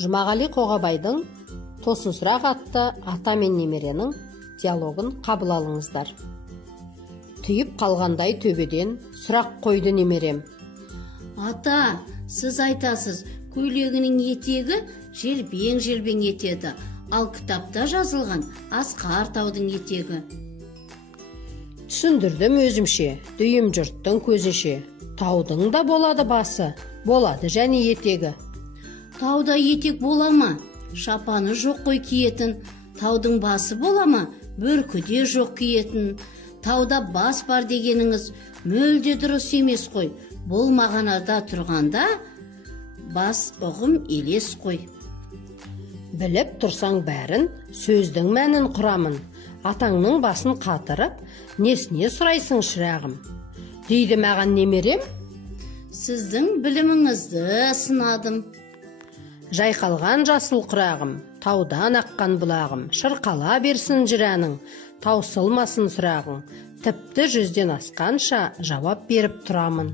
Жұмағали Қоғабайдың «Тосын сұрақ» атты ата мен немеренің диалогын қабыл алыңыздар. Түйіп қалғандай төбеден сұрақ қойды немерем. Ата, сіз айтасыз, көйлегінің етегі желбең-желбең етеді, ал кітапта жазылған Асқар таудың етегі. Түсіндірдім өзімше, дүйім жұрттың көзінше. Таудың да болады басы, болады және етегі. Тауда етек бола ма? Шапаны жоқ қой киетін. Таудың басы бола ма? Бөркіде жоқ киетін. Тауда бас бар дегеніңіз мүлде дұрыс емес қой. Бұл мағынада тұрғанда бас ұғым елес қой. Біліп тұрсаң бәрін, сөздің мәнін құрамын. Атаңның басын қатырып, несіне сұрайсың шырағым? Дейді маған немерем. Сіздің біліміңізді сынадым. Жайқалған жасыл құрағым, таудан аққан бұлағым, шырқала берсін жыраның, таусылмасын сұрағың, тіпті жүзден асқанша жауап беріп тұрамын.